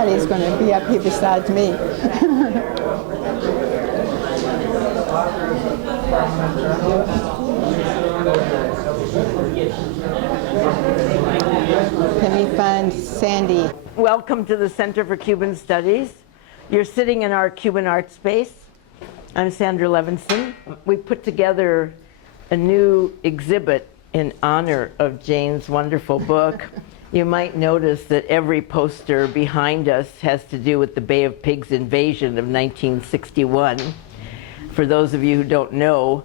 somebody's going to be up here besides me. Let me find Sandy. Welcome to the Center for Cuban Studies. You're sitting in our Cuban art space. I'm Sandra Levinson. We put together a new exhibit in honor of Jane's wonderful book. You might notice that every poster behind us has to do with the Bay of Pigs invasion of 1961. For those of you who don't know,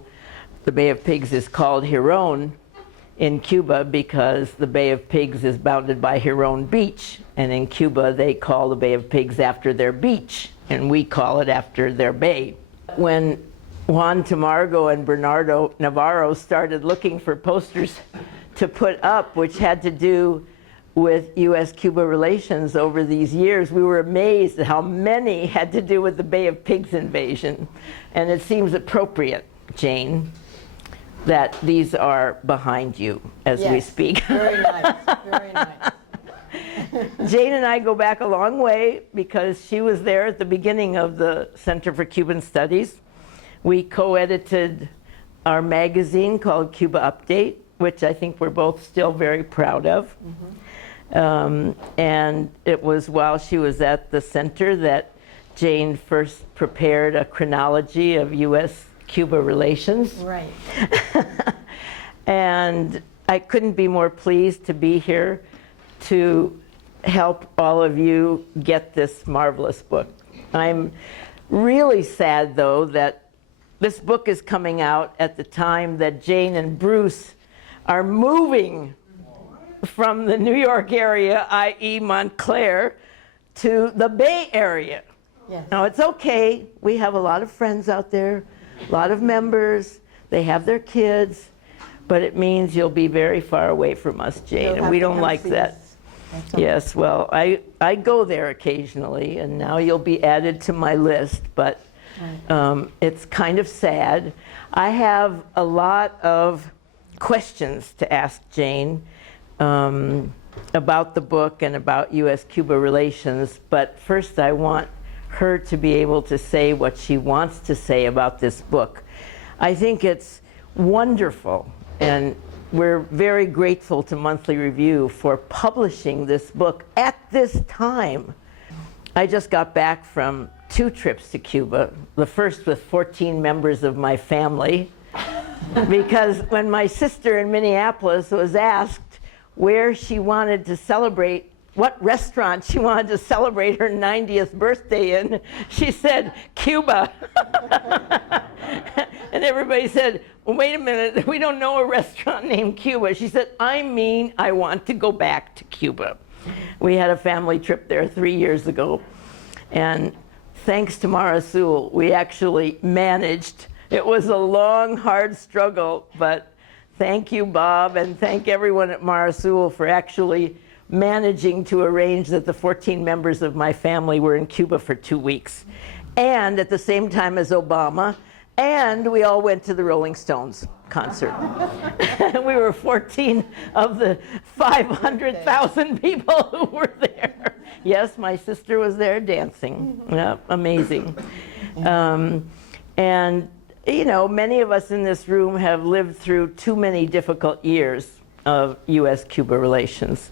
the Bay of Pigs is called Giron in Cuba because the Bay of Pigs is bounded by Giron Beach, and in Cuba they call the Bay of Pigs after their beach, and we call it after their bay. When Juan Tamargo and Bernardo Navarro started looking for posters to put up which had to do with U.S.-Cuba relations over these years, we were amazed at how many had to do with the Bay of Pigs invasion. And it seems appropriate, Jane, that these are behind you as we speak. Very nice, very nice. Jane and I go back a long way because she was there at the beginning of the Center for Cuban Studies. We co-edited our magazine called Cuba Update, which I think we're both still very proud of. And it was while she was at the center that Jane first prepared a chronology of U.S.-Cuba relations. Right. And I couldn't be more pleased to be here to help all of you get this marvelous book. I'm really sad, though, that this book is coming out at the time that Jane and Bruce are moving from the New York area, i.e. Montclair, to the Bay Area. Yes. Now, it's okay. We have a lot of friends out there, a lot of members. They have their kids, but it means you'll be very far away from us, Jane, and we don't like that. Yes, well, I go there occasionally, and now you'll be added to my list, but it's kind of sad. I have a lot of questions to ask Jane about the book and about U.S.-Cuba relations, but first I want her to be able to say what she wants to say about this book. I think it's wonderful, and we're very grateful to Monthly Review for publishing this book at this time. I just got back from 2 trips to Cuba, the first with 14 members of my family, because when my sister in Minneapolis was asked where she wanted to celebrate, what restaurant she wanted to celebrate her 90th birthday in, she said, Cuba. And everybody said, well, wait a minute, we don't know a restaurant named Cuba. She said, I mean, I want to go back to Cuba. We had a family trip there 3 years ago. And thanks to Mara Sewell, we actually managed. It was a long, hard struggle, but thank you, Bob, and thank everyone at Mara Sewell for actually managing to arrange that the 14 members of my family were in Cuba for 2 weeks. And at the same time as Obama, and we all went to the Rolling Stones concert. We were 14 of the 500,000 people who were there. Yes, my sister was there dancing. Yeah, amazing. And you know, many of us in this room have lived through too many difficult years of U.S.-Cuba relations.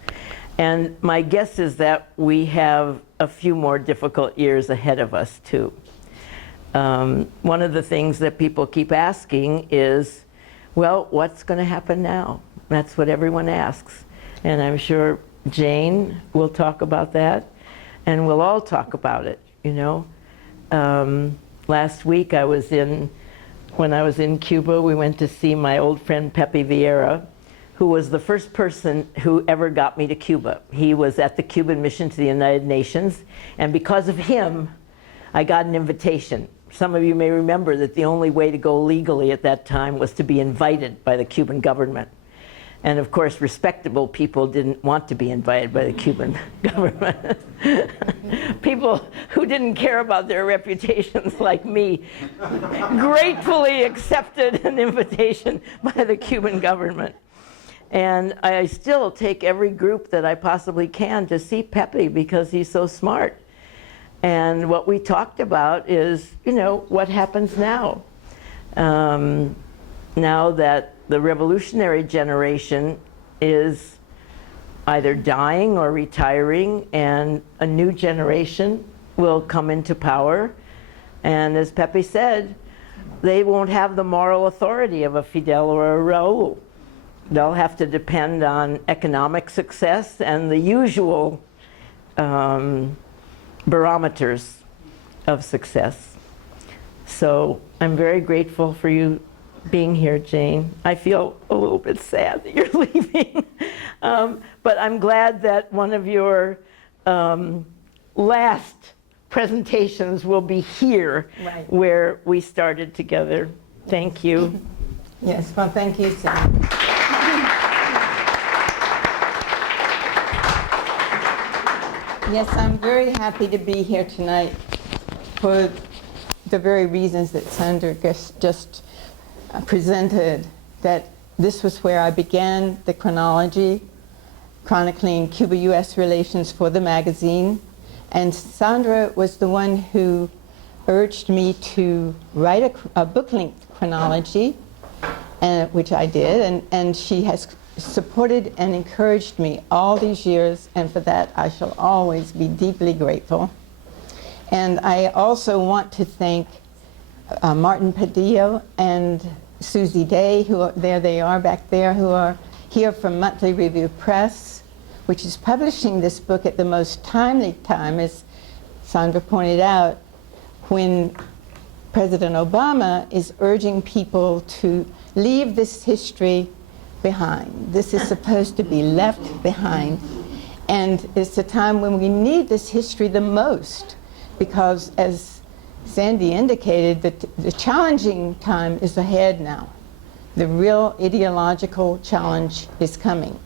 And my guess is that we have a few more difficult years ahead of us, too. One of the things that people keep asking is, well, what's going to happen now? That's what everyone asks. And I'm sure Jane will talk about that, and we'll all talk about it, you know. Last week when I was in Cuba, we went to see my old friend Pepe Vieira, who was the first person who ever got me to Cuba. He was at the Cuban mission to the United Nations, and because of him, I got an invitation. Some of you may remember that the only way to go legally at that time was to be invited by the Cuban government. And of course, respectable people didn't want to be invited by the Cuban government. People who didn't care about their reputations like me gratefully accepted an invitation by the Cuban government. And I still take every group that I possibly can to see Pepe because he's so smart. And what we talked about is, what happens now? Now that the revolutionary generation is either dying or retiring, and a new generation will come into power. And as Pepe said, they won't have the moral authority of a Fidel or a Raul. They'll have to depend on economic success and the usual barometers of success. So I'm very grateful for you being here, Jane. I feel a little bit sad that you're leaving. But I'm glad that one of your last presentations will be here, Right. where we started together. Thank you. Yes, well, thank you, Sam. Yes, I'm very happy to be here tonight for the very reasons that Sandra just presented, that this was where I began the chronology, chronicling Cuba-U.S. relations for the magazine. And Sandra was the one who urged me to write a book-length chronology, which I did, and she has supported and encouraged me all these years, and for that I shall always be deeply grateful. And I also want to thank Martin Padillo and Susie Day, there they are back there, who are here from Monthly Review Press, which is publishing this book at the most timely time, as Sandra pointed out, when President Obama is urging people to leave this history behind. This is supposed to be left behind. And it's a time when we need this history the most, because as Sandy indicated, the challenging time is ahead now. The real ideological challenge is coming.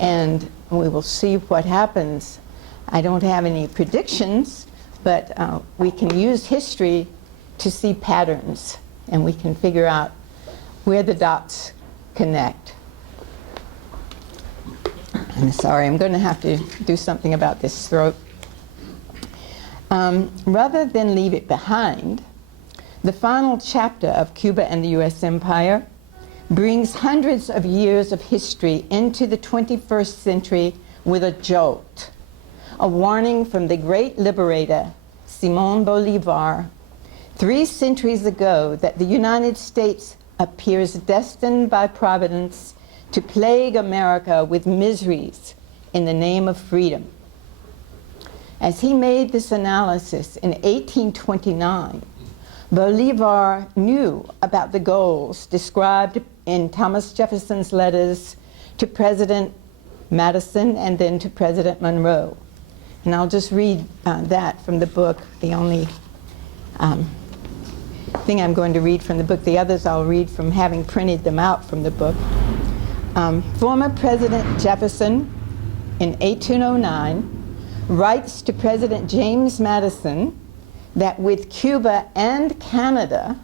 And we will see what happens. I don't have any predictions, but we can use history to see patterns, and we can figure out where the dots connect. I'm sorry, I'm going to have to do something about this throat. Rather than leave it behind, the final chapter of Cuba and the U.S. Empire brings hundreds of years of history into the 21st century with a jolt, a warning from the great liberator, Simón Bolívar, 3 centuries ago, that the United States appears destined by Providence to plague America with miseries in the name of freedom. As he made this analysis in 1829, Bolívar knew about the goals described in Thomas Jefferson's letters to President Madison and then to President Monroe. And I'll just read that from the book, the only thing I'm going to read from the book. The others I'll read from having printed them out from the book. Former President Jefferson, in 1809, writes to President James Madison that with Cuba and Canada,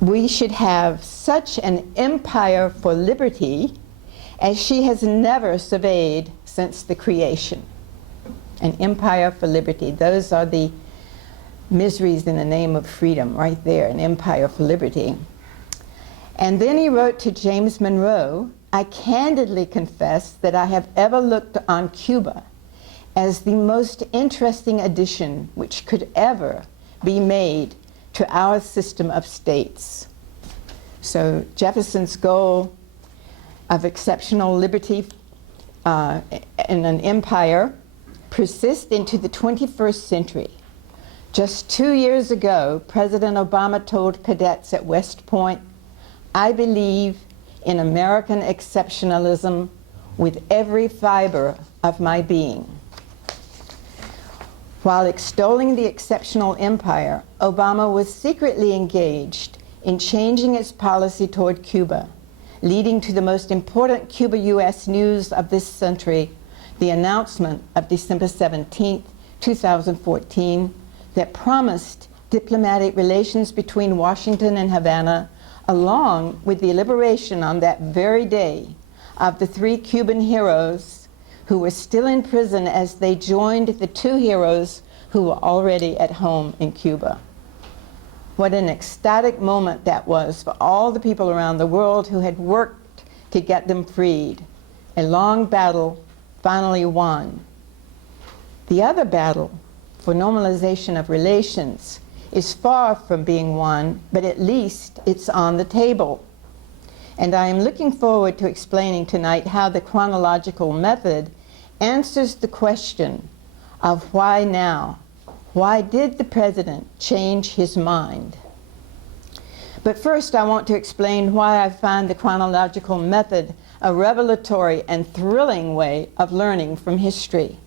we should have such an empire for liberty as she has never surveyed since the creation. An empire for liberty. Those are the miseries in the name of freedom, right there, an empire for liberty. And then he wrote to James Monroe, I candidly confess that I have ever looked on Cuba as the most interesting addition which could ever be made to our system of states. So Jefferson's goal of exceptional liberty in an empire persists into the 21st century. Just 2 years ago, President Obama told cadets at West Point, I believe in American exceptionalism with every fiber of my being. While extolling the exceptional empire, Obama was secretly engaged in changing its policy toward Cuba, leading to the most important Cuba-U.S. news of this century, the announcement of December 17, 2014, that promised diplomatic relations between Washington and Havana along with the liberation on that very day of the 3 Cuban heroes who were still in prison as they joined the 2 heroes who were already at home in Cuba. What an ecstatic moment that was for all the people around the world who had worked to get them freed. A long battle finally won. The other battle for normalization of relations is far from being won, but at least it's on the table. And I am looking forward to explaining tonight how the chronological method answers the question of why now? Why did the president change his mind? But first, I want to explain why I find the chronological method a revelatory and thrilling way of learning from history.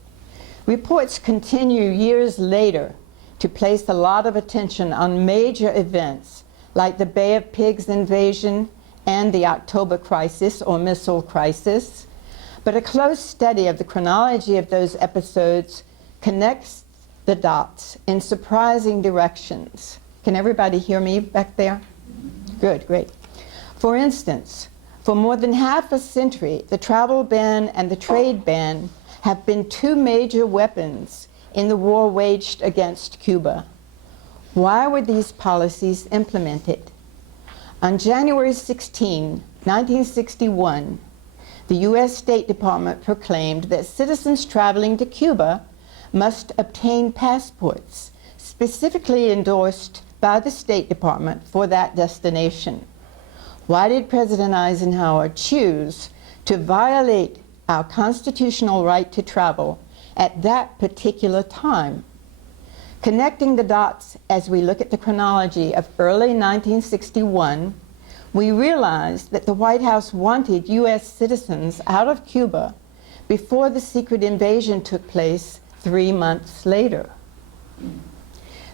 Reports continue years later to place a lot of attention on major events like the Bay of Pigs invasion and the October crisis or missile crisis. But a close study of the chronology of those episodes connects the dots in surprising directions. Can everybody hear me back there? Good, great. For instance, for more than half a century, the travel ban and the trade ban have been 2 major weapons in the war waged against Cuba. Why were these policies implemented? On January 16, 1961, the U.S. State Department proclaimed that citizens traveling to Cuba must obtain passports specifically endorsed by the State Department for that destination. Why did President Eisenhower choose to violate our constitutional right to travel at that particular time? Connecting the dots as we look at the chronology of early 1961, we realized that the White House wanted U.S. citizens out of Cuba before the secret invasion took place 3 months later.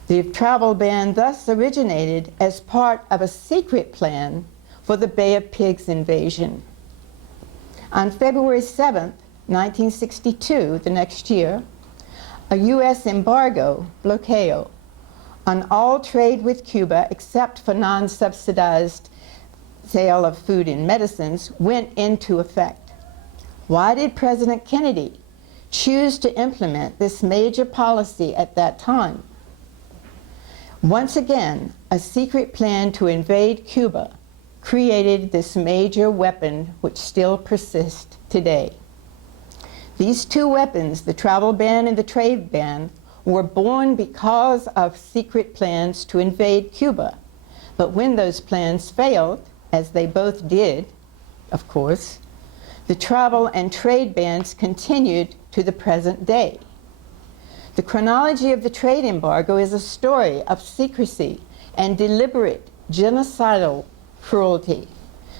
The travel ban thus originated as part of a secret plan for the Bay of Pigs invasion. On February 7th, 1962, the next year, a U.S. embargo, blockade, on all trade with Cuba except for non-subsidized sale of food and medicines went into effect. Why did President Kennedy choose to implement this major policy at that time? Once again, a secret plan to invade Cuba created this major weapon which still persists today. These 2 weapons, the travel ban and the trade ban, were born because of secret plans to invade Cuba. But when those plans failed, as they both did, of course, the travel and trade bans continued to the present day. The chronology of the trade embargo is a story of secrecy and deliberate genocidal cruelty,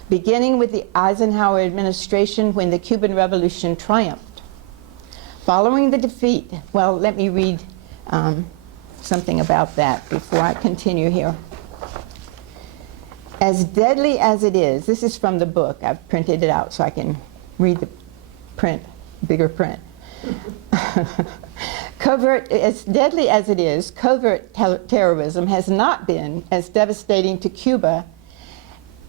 beginning with the Eisenhower administration when the Cuban Revolution triumphed. Following the defeat, well, let me read something about that before I continue here. As deadly as it is, this is from the book, I've printed it out so I can read the print, bigger print. As deadly as it is, covert terrorism has not been as devastating to Cuba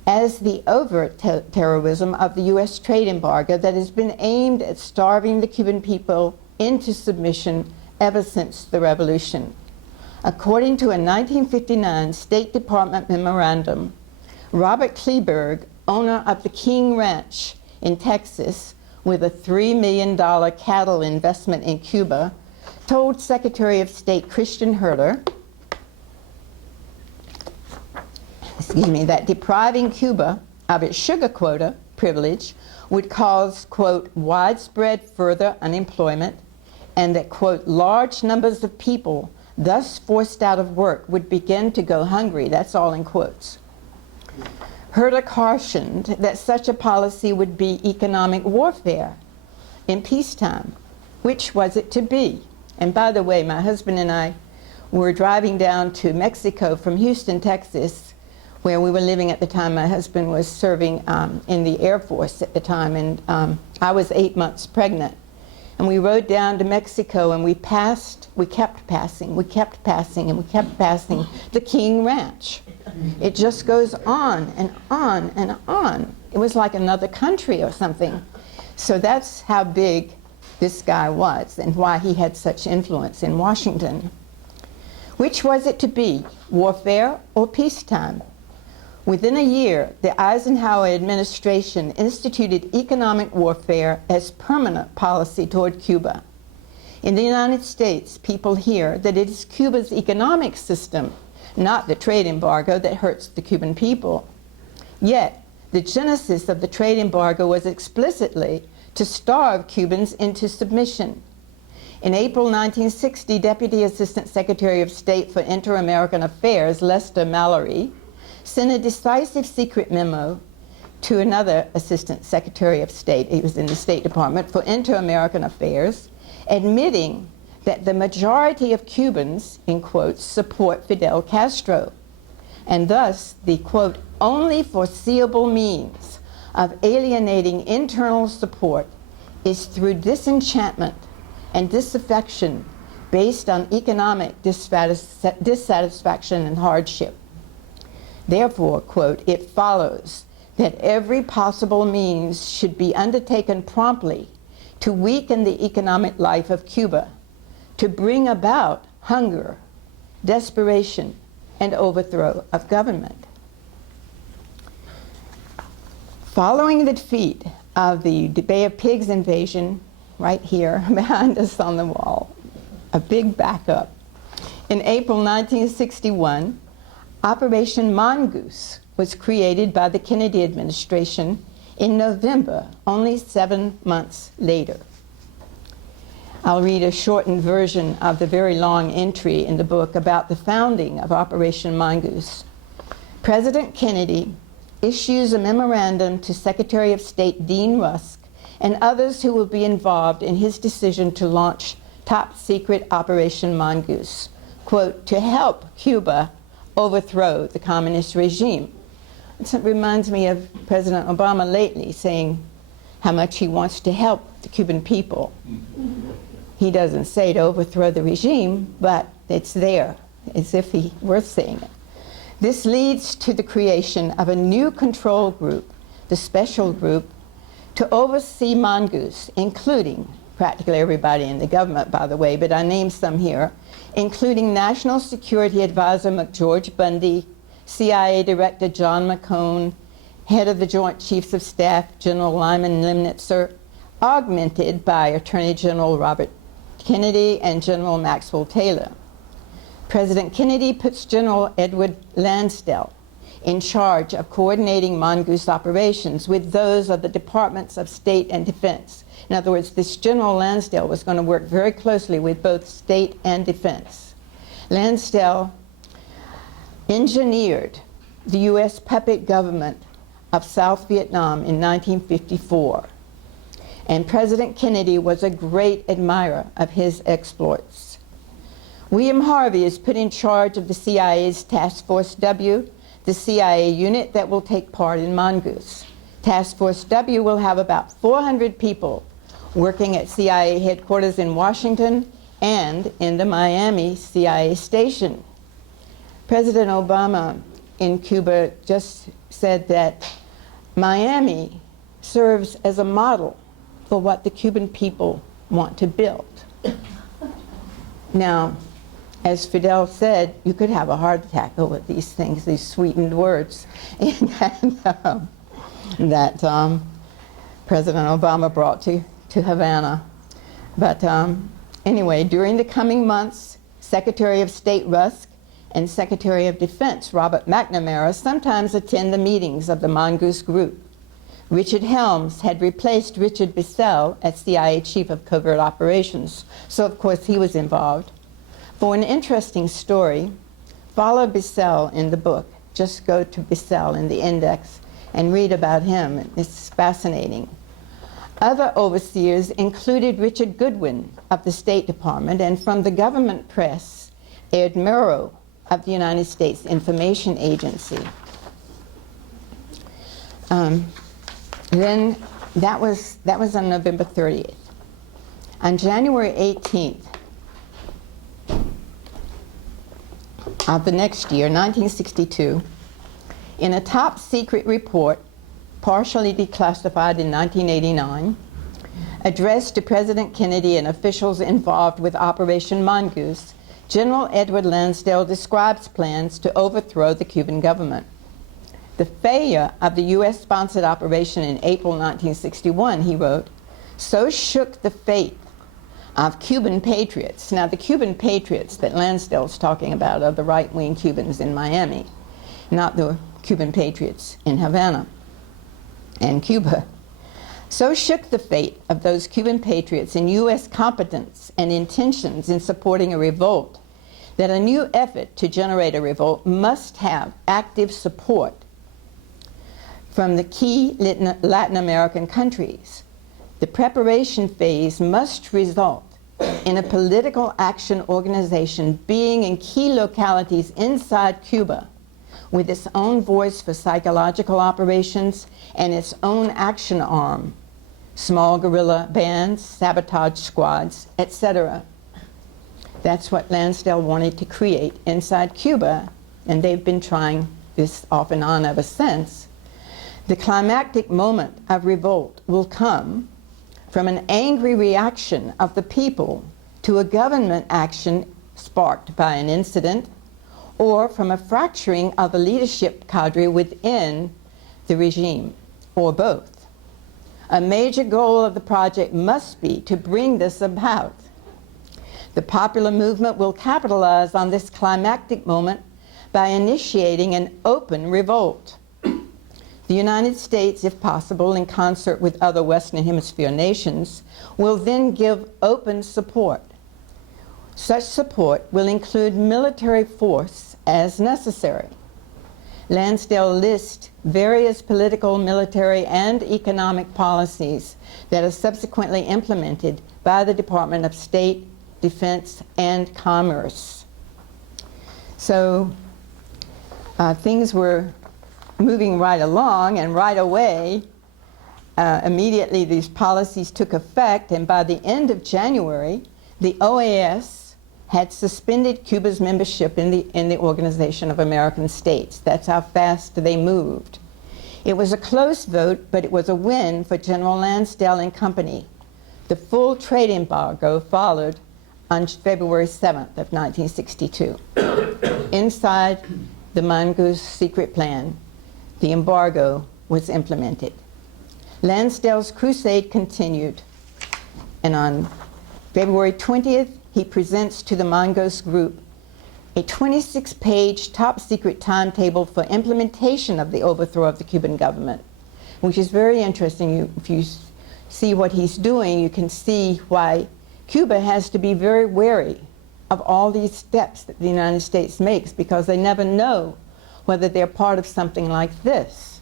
as the overt terrorism of the U.S. trade embargo that has been aimed at starving the Cuban people into submission ever since the revolution. According to a 1959 State Department memorandum, Robert Kleberg, owner of the King Ranch in Texas, with a $3 million cattle investment in Cuba, told Secretary of State Christian Herter, that depriving Cuba of its sugar quota privilege would cause, quote, widespread further unemployment, and that, quote, large numbers of people thus forced out of work would begin to go hungry. That's all in quotes. Herter cautioned that such a policy would be economic warfare in peacetime. Which was it to be? And by the way, my husband and I were driving down to Mexico from Houston, Texas, where we were living at the time. My husband was serving in the Air Force at the time, and I was 8 months pregnant. And we rode down to Mexico, and we kept passing the King Ranch. It just goes on and on and on. It was like another country or something. So that's how big this guy was and why he had such influence in Washington. Which was it to be, warfare or peacetime? Within a year, the Eisenhower administration instituted economic warfare as permanent policy toward Cuba. In the United States, people hear that it is Cuba's economic system, not the trade embargo, that hurts the Cuban people. Yet, the genesis of the trade embargo was explicitly to starve Cubans into submission. In April 1960, Deputy Assistant Secretary of State for Inter-American Affairs, Lester Mallory, sent a decisive secret memo to another Assistant Secretary of State, he was in the State Department, for Inter-American Affairs, admitting that the majority of Cubans, in quotes, support Fidel Castro, and thus the, quote, only foreseeable means of alienating internal support is through disenchantment and disaffection based on economic dissatisfaction and hardship. Therefore, quote, it follows that every possible means should be undertaken promptly to weaken the economic life of Cuba, to bring about hunger, desperation, and overthrow of government. Following the defeat of the Bay of Pigs invasion, right here behind us on the wall, a big backup, in April 1961, Operation Mongoose was created by the Kennedy administration in November, only 7 months later. I'll read a shortened version of the very long entry in the book about the founding of Operation Mongoose. President Kennedy issues a memorandum to Secretary of State Dean Rusk and others who will be involved in his decision to launch top-secret Operation Mongoose, quote, to help Cuba overthrow the communist regime. It reminds me of President Obama lately saying how much he wants to help the Cuban people. He doesn't say to overthrow the regime, but it's there, as if he were saying it. This leads to the creation of a new control group, the Special Group, to oversee Mongoose, including practically everybody in the government, by the way, but I named some here, including National Security Advisor McGeorge Bundy, CIA Director John McCone, Head of the Joint Chiefs of Staff General Lyman Lemnitzer, augmented by Attorney General Robert Kennedy and General Maxwell Taylor. President Kennedy puts General Edward Lansdale in charge of coordinating Mongoose operations with those of the Departments of State and Defense. In other words, this General Lansdale was going to work very closely with both state and defense. Lansdale engineered the U.S. puppet government of South Vietnam in 1954, and President Kennedy was a great admirer of his exploits. William Harvey is put in charge of the CIA's Task Force W, the CIA unit that will take part in Mongoose. Task Force W will have about 400 people working at CIA headquarters in Washington and in the Miami CIA station. President Obama in Cuba just said that Miami serves as a model for what the Cuban people want to build. Now, as Fidel said, you could have a heart attack over these things, these sweetened words that President Obama brought to Havana. But anyway, during the coming months, Secretary of State Rusk and Secretary of Defense Robert McNamara sometimes attend the meetings of the Mongoose Group. Richard Helms had replaced Richard Bissell as CIA Chief of Covert Operations, so of course he was involved. For an interesting story, follow Bissell in the book. Just go to Bissell in the index and read about him. It's fascinating. Other overseers included Richard Goodwin of the State Department, and from the government press, Ed Murrow of the United States Information Agency. Then that was on November 30th. On January 18th of the next year, 1962, In a top secret report, partially declassified in 1989, addressed to President Kennedy and officials involved with Operation Mongoose, General Edward Lansdale describes plans to overthrow the Cuban government. The failure of the U.S.-sponsored operation in April 1961, he wrote, so shook the faith of Cuban patriots. Now, the Cuban patriots that Lansdale's talking about are the right-wing Cubans in Miami, not the Cuban patriots in Havana and Cuba. So shook the fate of those Cuban patriots in U.S. competence and intentions in supporting a revolt that a new effort to generate a revolt must have active support from the key Latin American countries. The preparation phase must result in a political action organization being in key localities inside Cuba with its own voice for psychological operations and its own action arm, small guerrilla bands, sabotage squads, etc. That's what Lansdale wanted to create inside Cuba, and they've been trying this off and on ever since. The climactic moment of revolt will come from an angry reaction of the people to a government action sparked by an incident, or from a fracturing of the leadership cadre within the regime, or both. A major goal of the project must be to bring this about. The popular movement will capitalize on this climactic moment by initiating an open revolt. The United States, if possible, in concert with other Western Hemisphere nations, will then give open support. Such support will include military force as necessary. Lansdale lists various political, military, and economic policies that are subsequently implemented by the Department of State, Defense, and Commerce. So things were moving right along, and right away, immediately these policies took effect, and by the end of January, the OAS had suspended Cuba's membership in the Organization of American States. That's how fast they moved. It was a close vote, but it was a win for General Lansdale and company. The full trade embargo followed on February 7th of 1962. Inside the Mongoose secret plan, the embargo was implemented. Lansdale's crusade continued, and on February 20th, he presents to the Mongoose group a 26-page top-secret timetable for implementation of the overthrow of the Cuban government, which is very interesting. If you see what he's doing, you can see why Cuba has to be very wary of all these steps that the United States makes, because they never know whether they're part of something like this.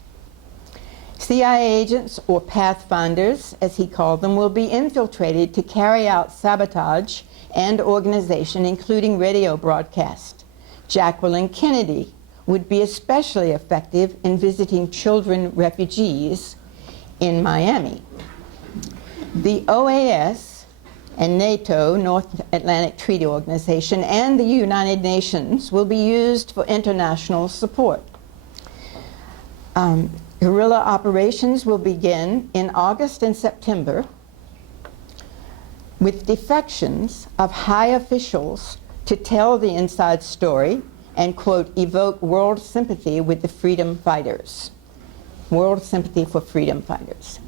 CIA agents, or pathfinders, as he called them, will be infiltrated to carry out sabotage and organization, including radio broadcast. Jacqueline Kennedy would be especially effective in visiting children refugees in Miami. The OAS and NATO, North Atlantic Treaty Organization, and the United Nations will be used for international support. Guerrilla operations will begin in August and September with defections of high officials to tell the inside story and, quote, evoke world sympathy with the freedom fighters. World sympathy for freedom fighters.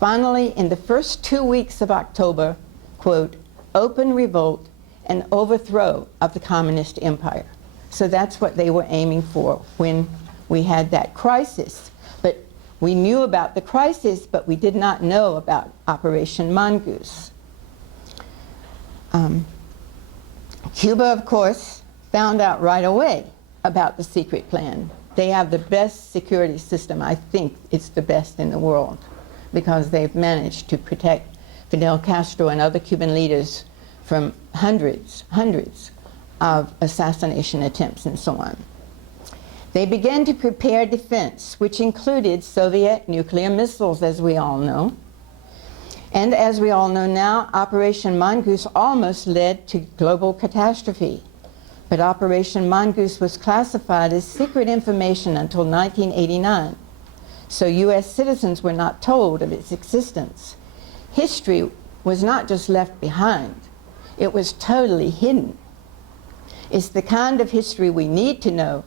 Finally, in the first 2 weeks of October, quote, open revolt and overthrow of the communist empire. So that's what they were aiming for when we had that crisis. But we knew about the crisis, but we did not know about Operation Mongoose. Cuba, of course, found out right away about the secret plan. They have the best security system. I think it's the best in the world, because they've managed to protect Fidel Castro and other Cuban leaders from hundreds of assassination attempts and so on. They began to prepare defense, which included Soviet nuclear missiles, as we all know. And as we all know now, Operation Mongoose almost led to global catastrophe. but Operation Mongoose was classified as secret information until 1989, so U.S. citizens were not told of its existence. History was not just left behind, it was totally hidden. It's the kind of history we need to know,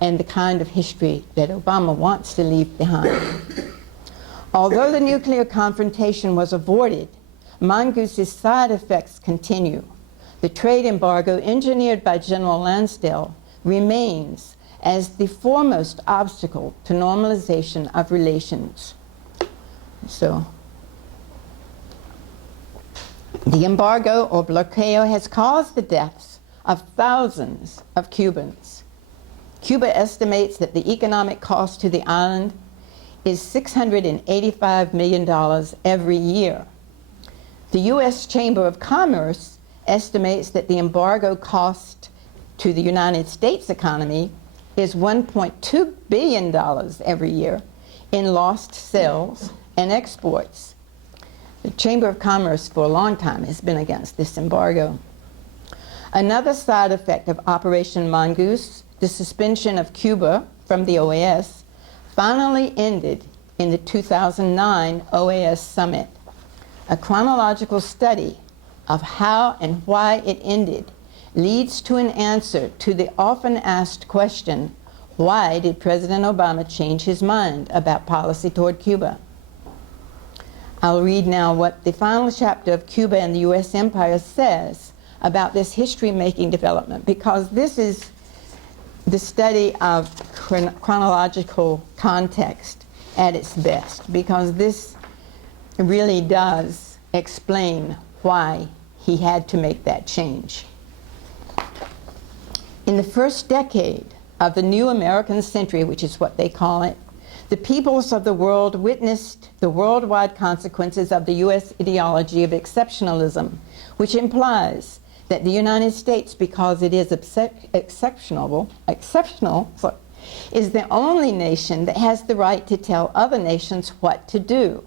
and the kind of history that Obama wants to leave behind. Although the nuclear confrontation was avoided, Mongoose's side effects continue. The trade embargo engineered by General Lansdale remains as the foremost obstacle to normalization of relations. So, the embargo or blockade has caused the deaths of thousands of Cubans. Cuba estimates that the economic cost to the island is $685 million every year. The U.S. Chamber of Commerce estimates that the embargo cost to the United States economy is $1.2 billion every year in lost sales and exports. The Chamber of Commerce for a long time has been against this embargo. Another side effect of Operation Mongoose, the suspension of Cuba from the OAS, finally ended in the 2009 OAS summit. A chronological study of how and why it ended leads to an answer to the often asked question, why did President Obama change his mind about policy toward Cuba? I'll read now what the final chapter of Cuba and the U.S. Empire says about this history-making development, because this is the study of chronological context at its best, because this really does explain why he had to make that change. In the first decade of the new American century, which is what they call it, the peoples of the world witnessed the worldwide consequences of the U.S. ideology of exceptionalism, which implies that the United States, because it is exceptional, is the only nation that has the right to tell other nations what to do.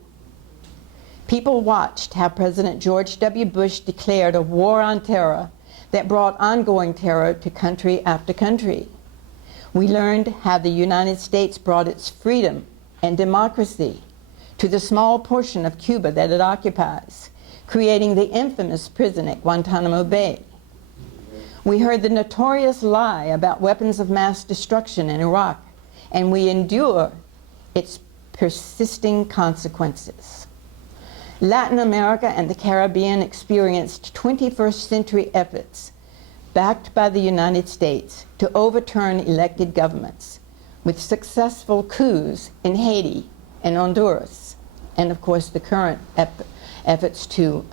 People watched how President George W. Bush declared a war on terror that brought ongoing terror to country after country. We learned how the United States brought its freedom and democracy to the small portion of Cuba that it occupies, creating the infamous prison at Guantanamo Bay. We heard the notorious lie about weapons of mass destruction in Iraq, and we endure its persisting consequences. Latin America and the Caribbean experienced 21st century efforts backed by the United States to overturn elected governments, with successful coups in Haiti and Honduras, and of course the current efforts to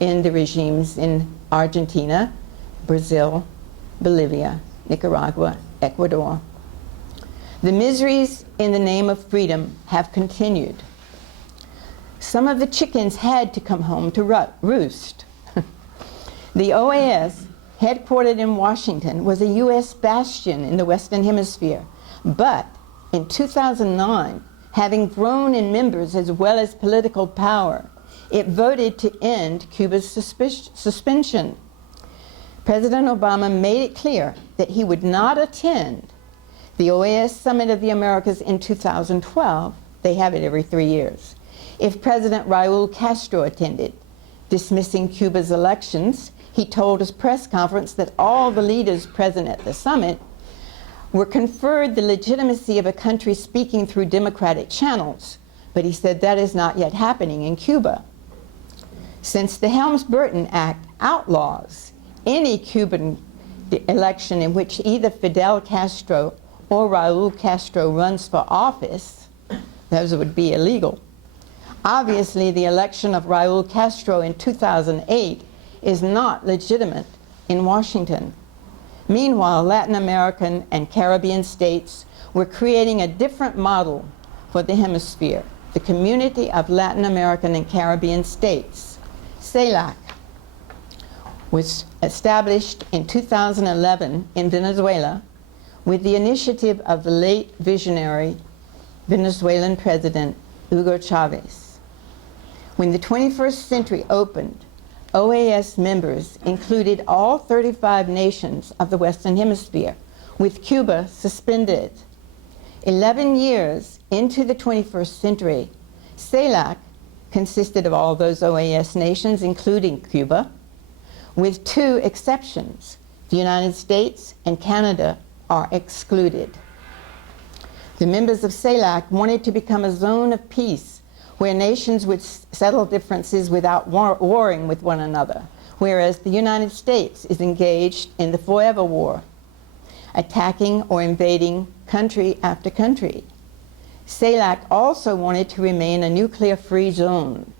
end the regimes in Argentina, Brazil, Bolivia, Nicaragua, Ecuador. The miseries in the name of freedom have continued. Some of the chickens had to come home to roost. The OAS, headquartered in Washington, was a U.S. bastion in the Western Hemisphere, but in 2009, having grown in members as well as political power, it voted to end Cuba's suspension. President Obama made it clear that he would not attend the OAS Summit of the Americas in 2012. They have it every 3 years. If President Raul Castro attended, dismissing Cuba's elections, he told his press conference that all the leaders present at the summit were conferred the legitimacy of a country speaking through democratic channels, but he said that is not yet happening in Cuba. Since the Helms-Burton Act outlaws any Cuban election in which either Fidel Castro or Raul Castro runs for office, those would be illegal. Obviously, the election of Raul Castro in 2008 is not legitimate in Washington. Meanwhile, Latin American and Caribbean states were creating a different model for the hemisphere, the Community of Latin American and Caribbean States. CELAC was established in 2011 in Venezuela with the initiative of the late visionary Venezuelan President Hugo Chavez. When the 21st century opened, OAS members included all 35 nations of the Western Hemisphere, with Cuba suspended. 11 years into the 21st century, CELAC consisted of all those OAS nations, including Cuba, with two exceptions. The United States and Canada are excluded. The members of CELAC wanted to become a zone of peace where nations would settle differences without warring with one another, whereas the United States is engaged in the forever war, attacking or invading country after country. CELAC also wanted to remain a nuclear-free zone.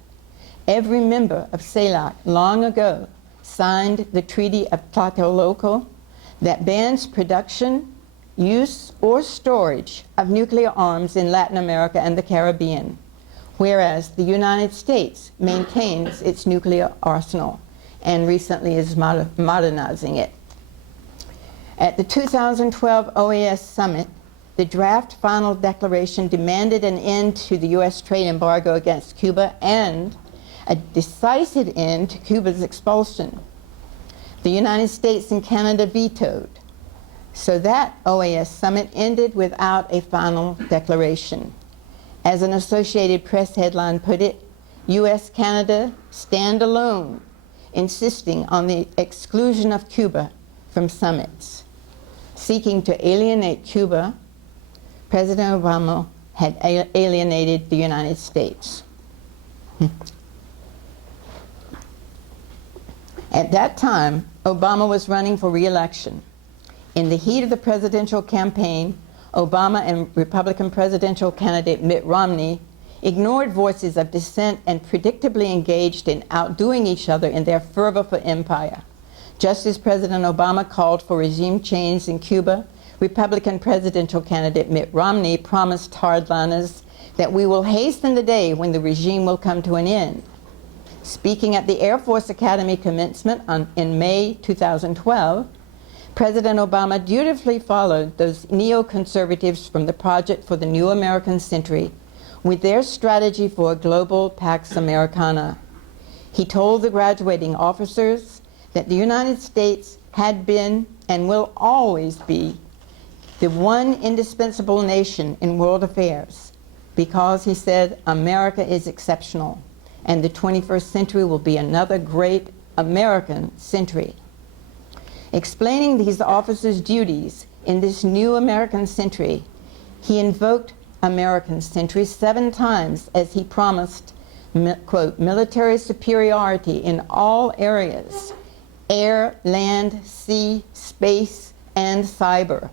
Every member of CELAC long ago signed the Treaty of Tlatelolco that bans production, use, or storage of nuclear arms in Latin America and the Caribbean, whereas the United States maintains its nuclear arsenal and recently is modernizing it. At the 2012 OAS summit, the draft final declaration demanded an end to the U.S. trade embargo against Cuba and a decisive end to Cuba's expulsion. The United States and Canada vetoed, so that OAS summit ended without a final declaration. As an Associated Press headline put it, U.S.-Canada stand alone, insisting on the exclusion of Cuba from summits. Seeking to alienate Cuba, President Obama had alienated the United States. At that time, Obama was running for re-election. In the heat of the presidential campaign, Obama and Republican presidential candidate Mitt Romney ignored voices of dissent and predictably engaged in outdoing each other in their fervor for empire. Just as President Obama called for regime change in Cuba, Republican presidential candidate Mitt Romney promised hardliners that we will hasten the day when the regime will come to an end. Speaking at the Air Force Academy commencement in May 2012, President Obama dutifully followed those neoconservatives from the Project for the New American Century with their strategy for a global Pax Americana. He told the graduating officers that the United States had been and will always be the one indispensable nation in world affairs because, he said, America is exceptional and the 21st century will be another great American century. Explaining these officers' duties in this new American century, he invoked American century 7 times as he promised, quote, military superiority in all areas, air, land, sea, space, and cyber.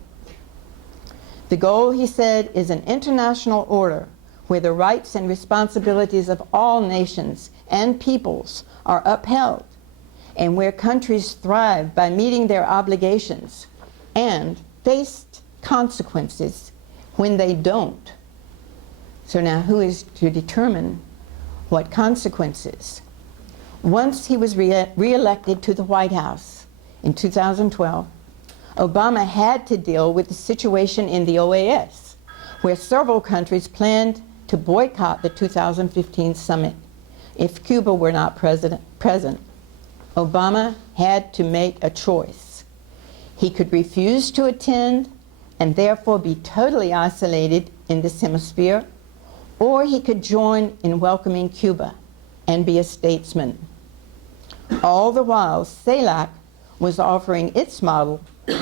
The goal, he said, is an international order where the rights and responsibilities of all nations and peoples are upheld, and where countries thrive by meeting their obligations and face consequences when they don't. So now who is to determine what consequences? Once he was re-elected to the White House in 2012, Obama had to deal with the situation in the OAS, where several countries planned to boycott the 2015 summit if Cuba were not present. Obama had to make a choice. He could refuse to attend and therefore be totally isolated in this hemisphere, or he could join in welcoming Cuba and be a statesman. All the while, CELAC was offering its model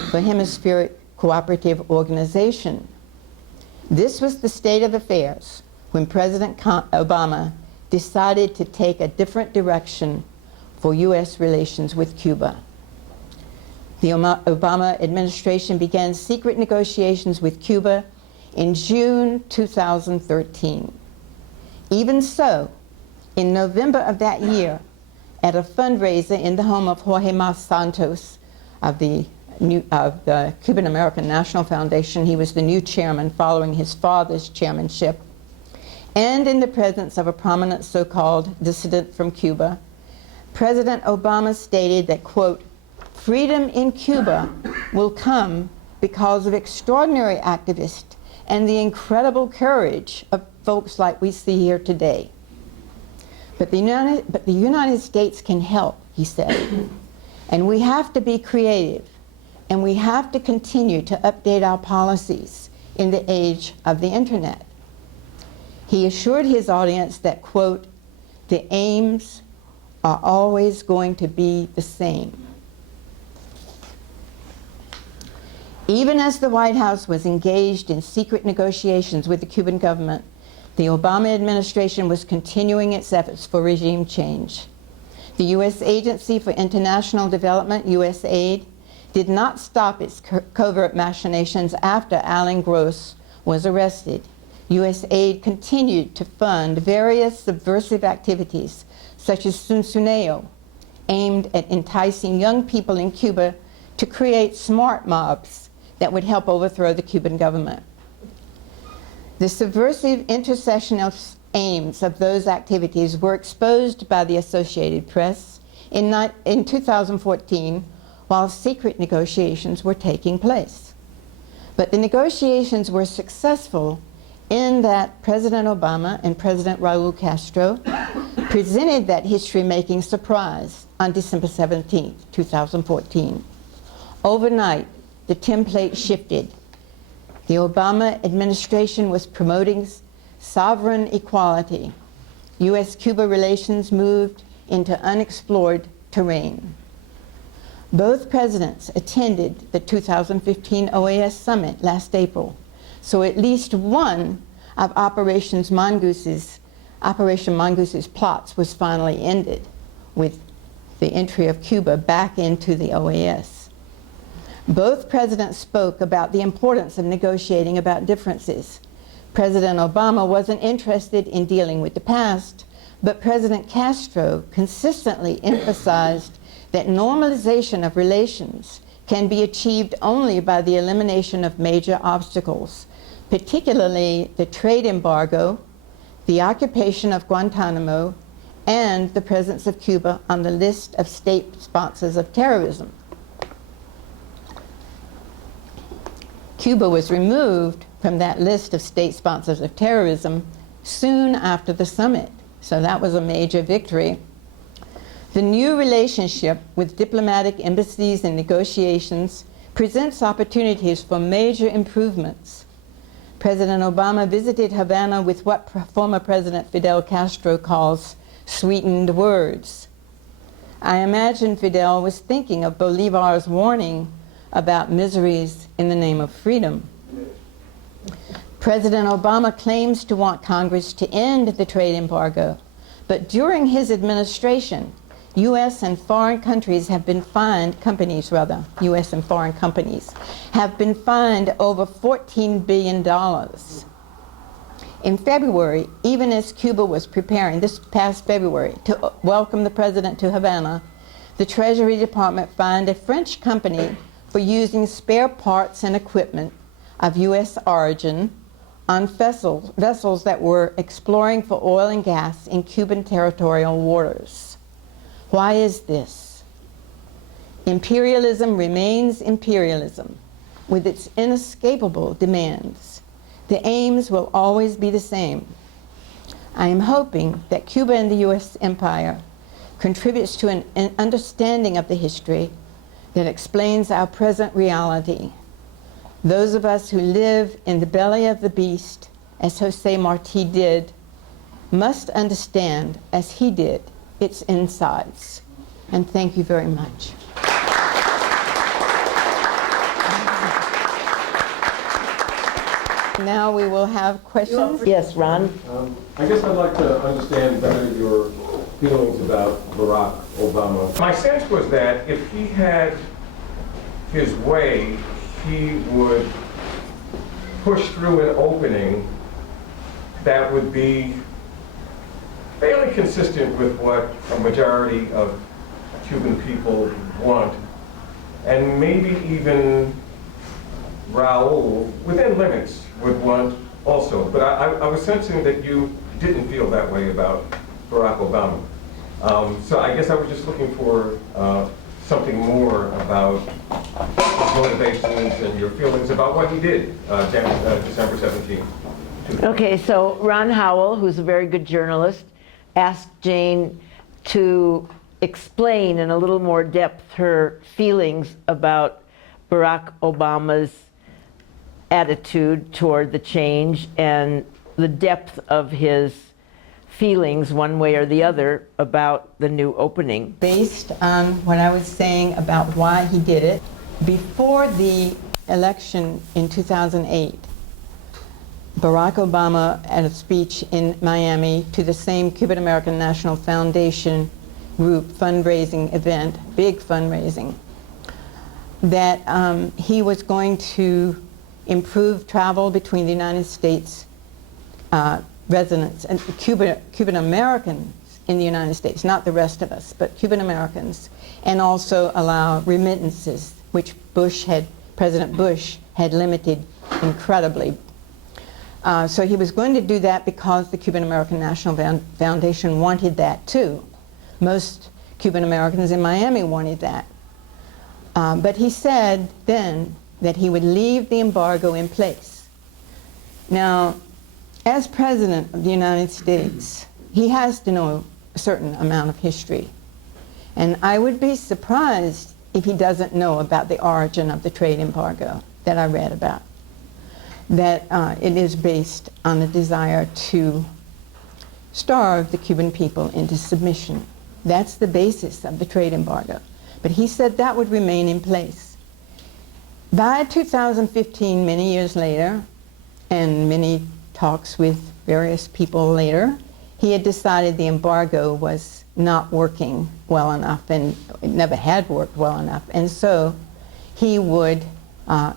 for hemispheric cooperative organization. This was the state of affairs when President Obama decided to take a different direction for U.S. relations with Cuba. The Obama administration began secret negotiations with Cuba in June 2013. Even so, in November of that year, at a fundraiser in the home of Jorge Mas Santos of the Cuban American National Foundation, he was the new chairman following his father's chairmanship, and in the presence of a prominent so-called dissident from Cuba, President Obama stated that, quote, freedom in Cuba will come because of extraordinary activists and the incredible courage of folks like we see here today. But the United States can help, he said. And we have to be creative, and we have to continue to update our policies in the age of the internet. He assured his audience that, quote, the aims are always going to be the same. Even as the White House was engaged in secret negotiations with the Cuban government, the Obama administration was continuing its efforts for regime change. The U.S. Agency for International Development, USAID, did not stop its covert machinations after Alan Gross was arrested. USAID continued to fund various subversive activities, such as Sunsuneo, aimed at enticing young people in Cuba to create smart mobs that would help overthrow the Cuban government. The subversive intersectional aims of those activities were exposed by the Associated Press in 2014 while secret negotiations were taking place. But the negotiations were successful in that President Obama and President Raul Castro presented that history-making surprise on December 17, 2014. Overnight, the template shifted. The Obama administration was promoting sovereign equality. U.S.-Cuba relations moved into unexplored terrain. Both presidents attended the 2015 OAS summit last April, so at least one of Operation Mongooses' plots was finally ended with the entry of Cuba back into the OAS. Both presidents spoke about the importance of negotiating about differences. President Obama wasn't interested in dealing with the past, but President Castro consistently emphasized that normalization of relations can be achieved only by the elimination of major obstacles, particularly the trade embargo, the occupation of Guantanamo, and the presence of Cuba on the list of state sponsors of terrorism. Cuba was removed from that list of state sponsors of terrorism soon after the summit, so that was a major victory. The new relationship with diplomatic embassies and negotiations presents opportunities for major improvements. President Obama visited Havana with what former President Fidel Castro calls sweetened words. I imagine Fidel was thinking of Bolivar's warning about miseries in the name of freedom. President Obama claims to want Congress to end the trade embargo, but during his administration, U.S. and foreign companies have been fined over $14 billion. In February, even as Cuba was preparing, this past February, to welcome the president to Havana, the Treasury Department fined a French company for using spare parts and equipment of U.S. origin on vessels that were exploring for oil and gas in Cuban territorial waters. Why is this? Imperialism remains imperialism with its inescapable demands. The aims will always be the same. I am hoping that Cuba and the U.S. empire contributes to an understanding of the history that explains our present reality. Those of us who live in the belly of the beast, as Jose Marti did, must understand, as he did, its insides. And thank you very much. Now we will have questions. Yes, Ron? I guess I'd like to understand better your feelings about Barack Obama. My sense was that if he had his way, he would push through an opening that would be fairly consistent with what a majority of Cuban people want, and maybe even Raul, within limits, would want also. But I was sensing that you didn't feel that way about Barack Obama. So I guess I was just looking for something more about his motivations and your feelings about what he did December 17th. Okay, so Ron Howell, who's a very good journalist, ask Jane to explain in a little more depth her feelings about Barack Obama's attitude toward the change and the depth of his feelings one way or the other about the new opening. Based on what I was saying about why he did it, before the election in 2008, Barack Obama, at a speech in Miami to the same Cuban American National Foundation group fundraising event, big fundraising, that he was going to improve travel between the United States residents and Cuban Americans in the United States, not the rest of us, but Cuban Americans, and also allow remittances, which President Bush had limited incredibly. So he was going to do that because the Cuban American National Foundation wanted that too. Most Cuban Americans in Miami wanted that. But he said then that he would leave the embargo in place. Now, as President of the United States, he has to know a certain amount of history. And I would be surprised if he doesn't know about the origin of the trade embargo that I read about. That it is based on the desire to starve the Cuban people into submission. That's the basis of the trade embargo. But he said that would remain in place. By 2015, many years later, and many talks with various people later, he had decided the embargo was not working well enough, and it never had worked well enough, and so he would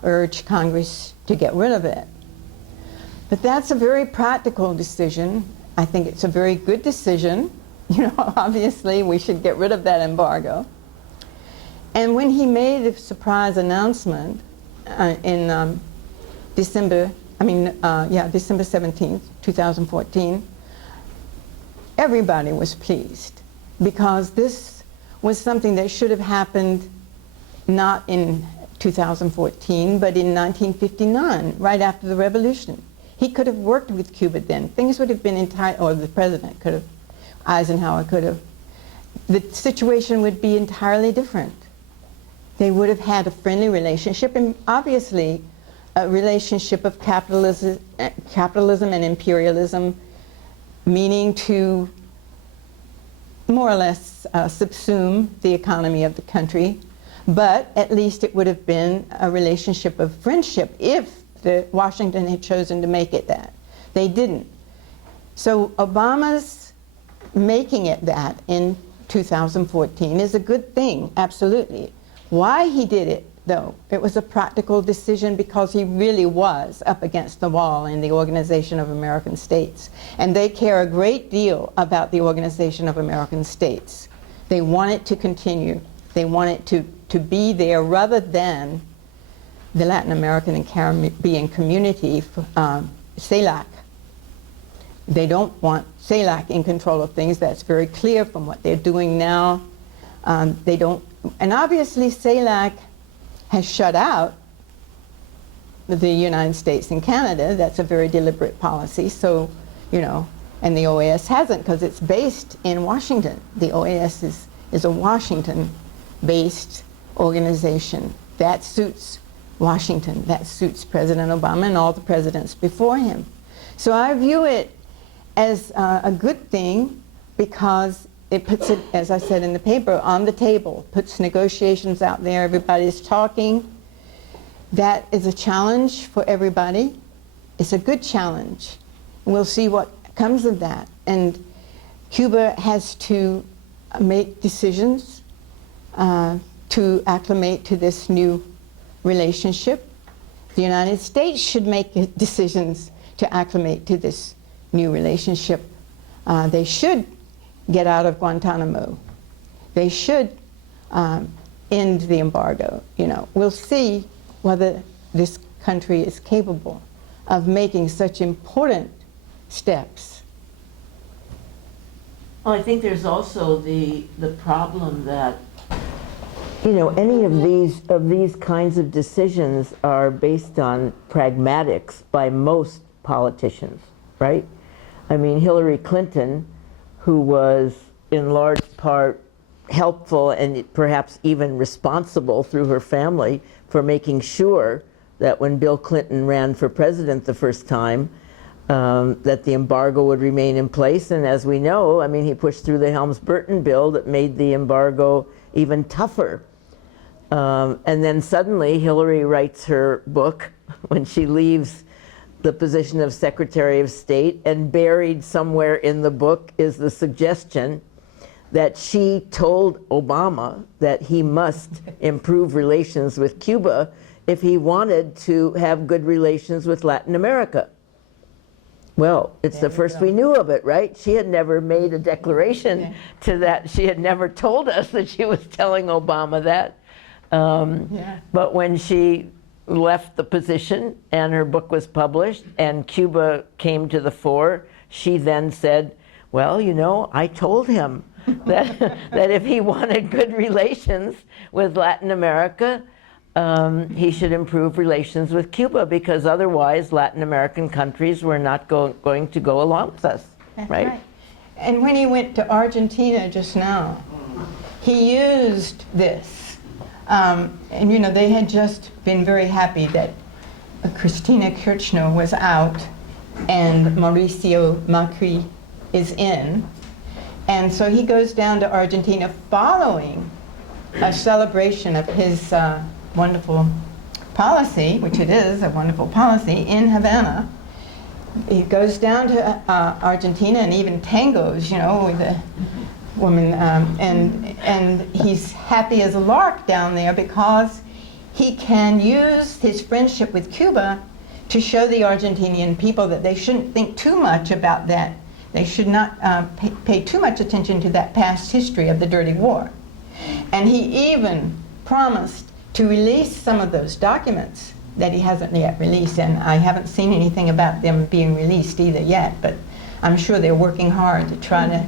urge Congress to get rid of it. But that's a very practical decision. I think it's a very good decision. You know, obviously we should get rid of that embargo. And when he made the surprise announcement in December 17th, 2014, everybody was pleased because this was something that should have happened not in 2014, but in 1959, right after the revolution. He could have worked with Cuba then. Things would have been or the president could have, Eisenhower could have. The situation would be entirely different. They would have had a friendly relationship, and obviously a relationship of capitalism and imperialism, meaning to more or less subsume the economy of the country. But at least it would have been a relationship of friendship if Washington had chosen to make it that. They didn't. So Obama's making it that in 2014 is a good thing, absolutely. Why he did it, though, it was a practical decision because he really was up against the wall in the Organization of American States. And they care a great deal about the Organization of American States. They want it to continue. They want it to be there rather than the Latin American and Caribbean community, CELAC. They don't want CELAC in control of things. That's very clear from what they're doing now. They don't, and obviously CELAC has shut out the United States and Canada. That's a very deliberate policy. So, you know, and the OAS hasn't because it's based in Washington. The OAS is a Washington-based organization. That suits Washington. That suits President Obama and all the presidents before him. So I view it as a good thing because it puts it, as I said in the paper, on the table, puts negotiations out there, everybody's talking. That is a challenge for everybody. It's a good challenge. We'll see what comes of that. And Cuba has to make decisions to acclimate to this new relationship. The United States should make decisions to acclimate to this new relationship. They should get out of Guantanamo. They should end the embargo. You know, we'll see whether this country is capable of making such important steps. Well, I think there's also the problem that, you know, any of these kinds of decisions are based on pragmatics by most politicians, right? I mean, Hillary Clinton, who was in large part helpful and perhaps even responsible through her family for making sure that when Bill Clinton ran for president the first time, that the embargo would remain in place. And as we know, I mean, he pushed through the Helms-Burton bill that made the embargo even tougher. And then suddenly Hillary writes her book when she leaves the position of Secretary of State, and buried somewhere in the book is the suggestion that she told Obama that he must improve relations with Cuba if he wanted to have good relations with Latin America. Well, it's the first we knew of it, right? She had never made a declaration to that. She had never told us that she was telling Obama that. But when she left the position and her book was published and Cuba came to the fore, she then said, well, you know, I told him that, that if he wanted good relations with Latin America, he should improve relations with Cuba, because otherwise Latin American countries were not going to go along with us. That's right. And when he went to Argentina just now, he used this. And you know, they had just been very happy that Cristina Kirchner was out and Mauricio Macri is in. And so he goes down to Argentina following a celebration of his wonderful policy, which it is a wonderful policy, in Havana. He goes down to Argentina and even tangos, you know, with the woman, and he's happy as a lark down there because he can use his friendship with Cuba to show the Argentinian people that they shouldn't think too much about that. They should not pay too much attention to that past history of the dirty war. And he even promised to release some of those documents that he hasn't yet released, and I haven't seen anything about them being released either yet, but I'm sure they're working hard to try to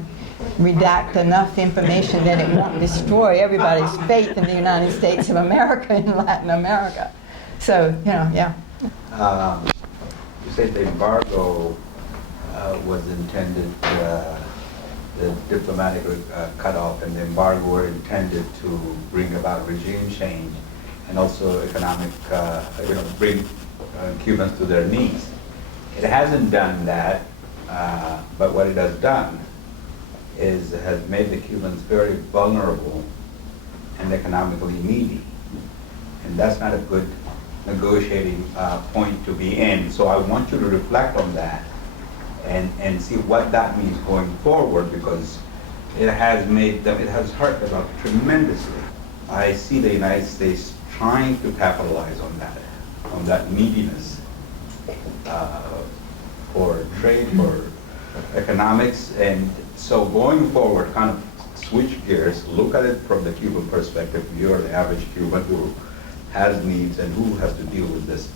redact enough information that it won't destroy everybody's faith in the United States of America and Latin America. So, you know, yeah. You said the embargo was intended, the diplomatic cutoff and the embargo were intended to bring about regime change and also economic, bring Cubans to their knees. It hasn't done that, but what it has done is it has made the Cubans very vulnerable and economically needy. And that's not a good negotiating point to be in. So I want you to reflect on that and see what that means going forward, because it has made them, it has hurt them tremendously. I see the United States trying to capitalize on that neediness for trade, for economics, and so going forward, kind of switch gears, look at it from the Cuban perspective. You're the average Cuban who has needs and who has to deal with this.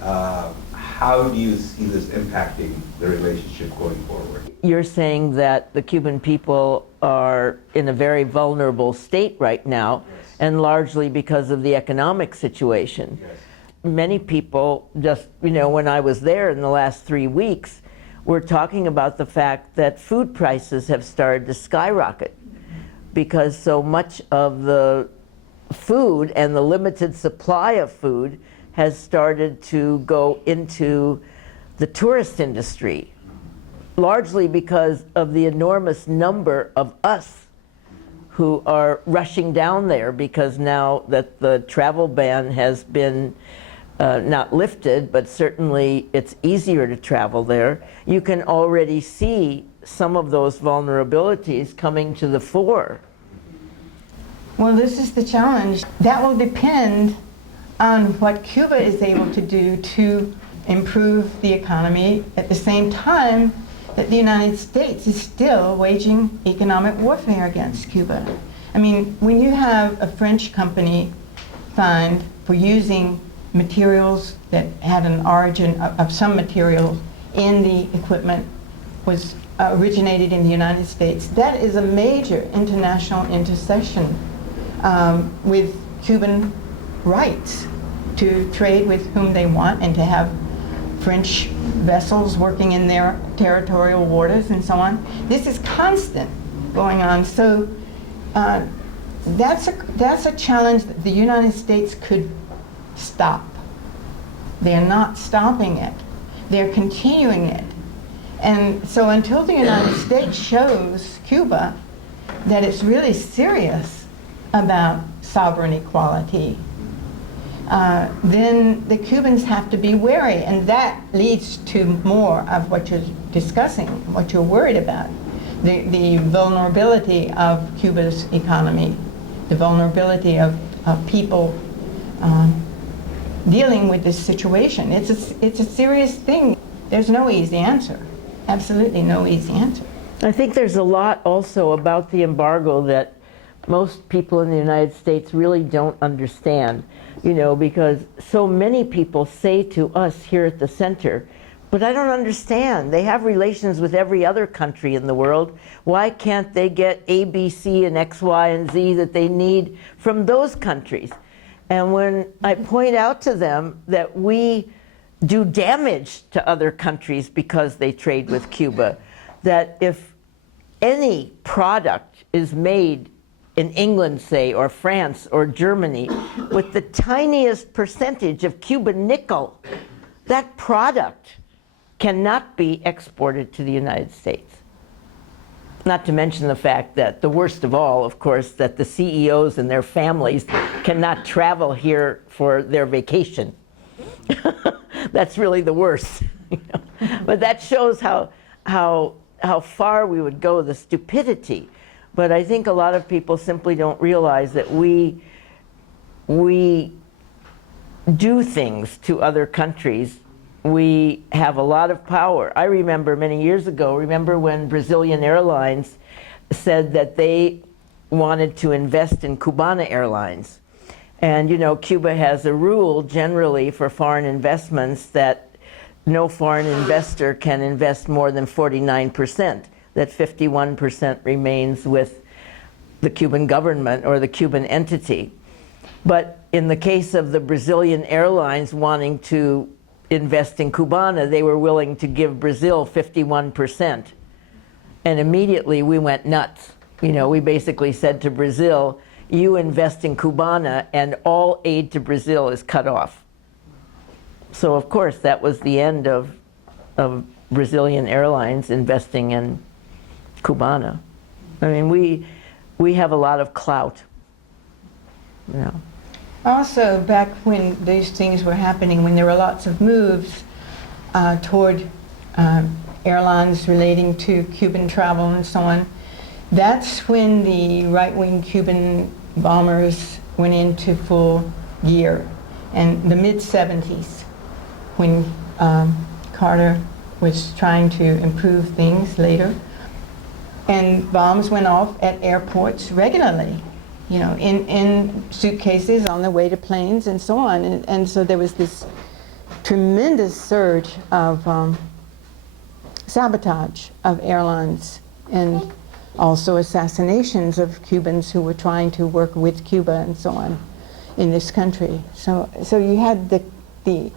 How do you see this impacting the relationship going forward? You're saying that the Cuban people are in a very vulnerable state right now, yes, and largely because of the economic situation. Yes. Many people, just, you know, when I was there in the last 3 weeks, were talking about the fact that food prices have started to skyrocket because so much of the food and the limited supply of food has started to go into the tourist industry, largely because of the enormous number of us who are rushing down there, because now that the travel ban has been not lifted, but certainly it's easier to travel there, you can already see some of those vulnerabilities coming to the fore. Well, this is the challenge. That will depend on what Cuba is able to do to improve the economy at the same time that the United States is still waging economic warfare against Cuba. I mean, when you have a French company fined for using materials that had an origin of some material in the equipment was originated in the United States, that is a major international intercession with Cuban rights to trade with whom they want and to have French vessels working in their territorial waters and so on. This is constant going on. So that's a challenge that the United States could stop. They're not stopping it. They're continuing it. And so until the United States shows Cuba that it's really serious about sovereign equality, then the Cubans have to be wary, and that leads to more of what you're discussing, what you're worried about, the vulnerability of Cuba's economy, the vulnerability of people dealing with this situation. It's a serious thing. There's no easy answer, absolutely no easy answer. I think there's a lot also about the embargo that most people in the United States really don't understand, you know, because so many people say to us here at the center, but I don't understand. They have relations with every other country in the world. Why can't they get A, B, C, and X, Y, and Z that they need from those countries? And when I point out to them that we do damage to other countries because they trade with Cuba, that if any product is made in England, say, or France, or Germany, with the tiniest percentage of Cuban nickel, that product cannot be exported to the United States. Not to mention the fact that the worst of all, of course, that the CEOs and their families cannot travel here for their vacation. That's really the worst. You know? But that shows how far we would go, the stupidity. But I think a lot of people simply don't realize that we do things to other countries. We have a lot of power. I remember many years ago, when Brazilian Airlines said that they wanted to invest in Cubana Airlines. And you know, Cuba has a rule generally for foreign investments that no foreign investor can invest more than 49%. That 51% remains with the Cuban government or the Cuban entity. But in the case of the Brazilian Airlines wanting to invest in Cubana, they were willing to give Brazil 51%. And immediately we went nuts. You know, we basically said to Brazil, you invest in Cubana and all aid to Brazil is cut off. So of course that was the end of Brazilian Airlines investing in Cubana. I mean, we have a lot of clout, you know. Also, back when these things were happening, when there were lots of moves toward airlines relating to Cuban travel and so on, that's when the right-wing Cuban bombers went into full gear. And the mid-70s, when Carter was trying to improve things later, and bombs went off at airports regularly, you know, in suitcases on the way to planes and so on. And so there was this tremendous surge of sabotage of airlines and also assassinations of Cubans who were trying to work with Cuba and so on in this country. So you had the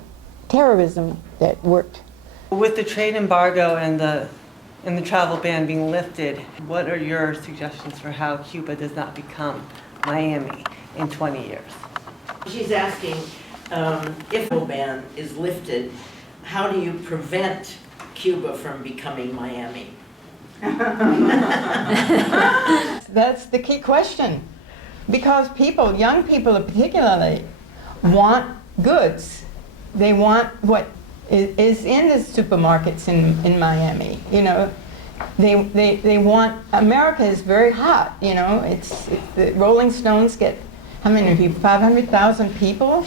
terrorism that worked. With the trade embargo and the travel ban being lifted, what are your suggestions for how Cuba does not become Miami in 20 years? She's asking if the ban is lifted, how do you prevent Cuba from becoming Miami? That's the key question. Because people, young people particularly, want goods. They want what is in the supermarkets in Miami. You know, they want, America is very hot, you know. It's the Rolling Stones get, how many people, 500,000 people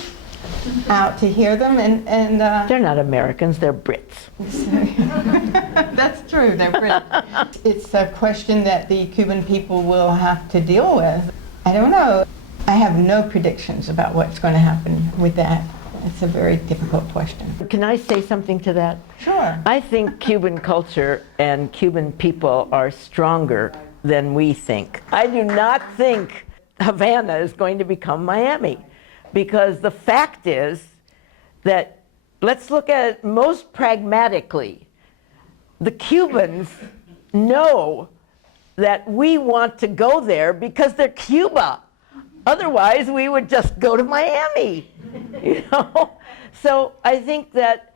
out to hear them, and They're not Americans, they're Brits. That's true, they're Brits. It's a question that the Cuban people will have to deal with. I don't know. I have no predictions about what's going to happen with that. It's a very difficult question. Can I say something to that? Sure. I think Cuban culture and Cuban people are stronger than we think. I do not think Havana is going to become Miami, because the fact is that let's look at it most pragmatically. The Cubans know that we want to go there because they're Cuba. Otherwise, we would just go to Miami, you know? So I think that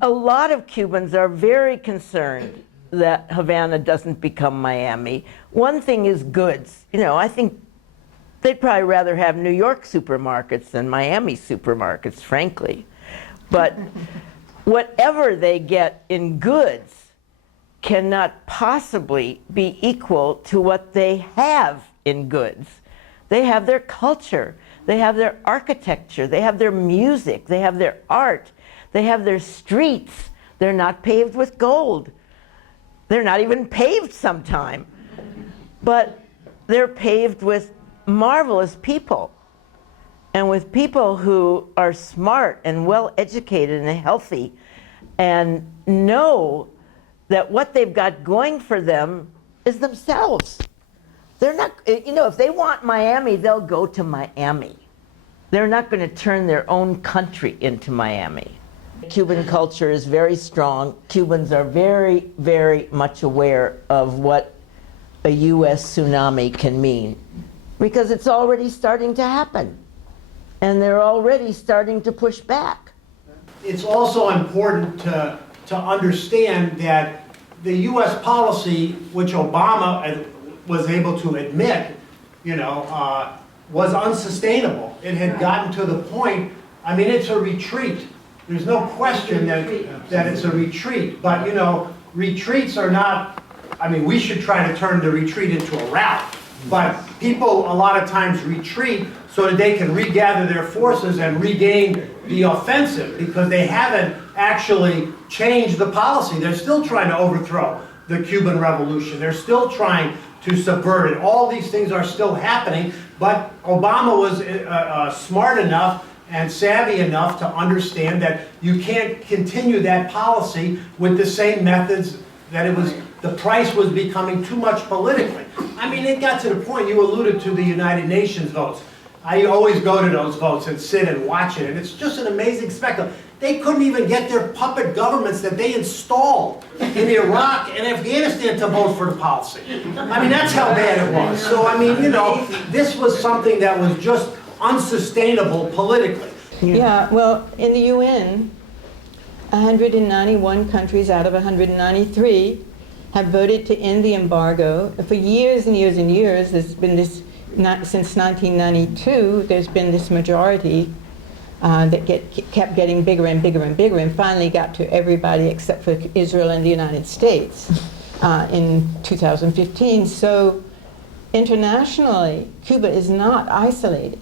a lot of Cubans are very concerned that Havana doesn't become Miami. One thing is goods. You know, I think they'd probably rather have New York supermarkets than Miami supermarkets, frankly. But whatever they get in goods cannot possibly be equal to what they have in goods. They have their culture, they have their architecture, they have their music, they have their art, they have their streets. They're not paved with gold. They're not even paved sometime. But they're paved with marvelous people, and with people who are smart and well educated and healthy and know that what they've got going for them is themselves. They're not, you know, if they want Miami, they'll go to Miami. They're not going to turn their own country into Miami. Cuban culture is very strong. Cubans are very, very much aware of what a U.S. tsunami can mean, because it's already starting to happen, and they're already starting to push back. It's also important to understand that the U.S. policy, which Obama was able to admit, you know, was unsustainable. It had gotten to the point, I mean, it's a retreat. There's no question that it's a retreat, but, you know, retreats are not, I mean, we should try to turn the retreat into a rout. But people a lot of times retreat so that they can regather their forces and regain the offensive, because they haven't actually changed the policy. They're still trying to overthrow the Cuban Revolution. They're still trying to subvert it. All these things are still happening, but Obama was smart enough and savvy enough to understand that you can't continue that policy with the same methods, that it was, the price was becoming too much politically. I mean, it got to the point, you alluded to the United Nations votes. I always go to those votes and sit and watch it, and it's just an amazing spectacle. They couldn't even get their puppet governments that they installed in Iraq and Afghanistan to vote for the policy. I mean, that's how bad it was. So, I mean, you know, this was something that was just unsustainable politically. Yeah, well, in the UN, 191 countries out of 193 have voted to end the embargo. For years and years and years, there's been this, since 1992, there's been this majority that kept getting bigger and bigger and bigger, and finally got to everybody except for Israel and the United States in 2015. So internationally, Cuba is not isolated.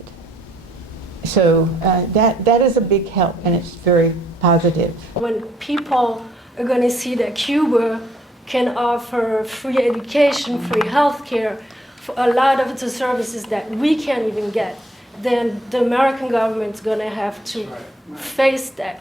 So that is a big help, and it's very positive. When people are going to see that Cuba can offer free education, free healthcare, for a lot of the services that we can't even get, then the American government's going to have to face that.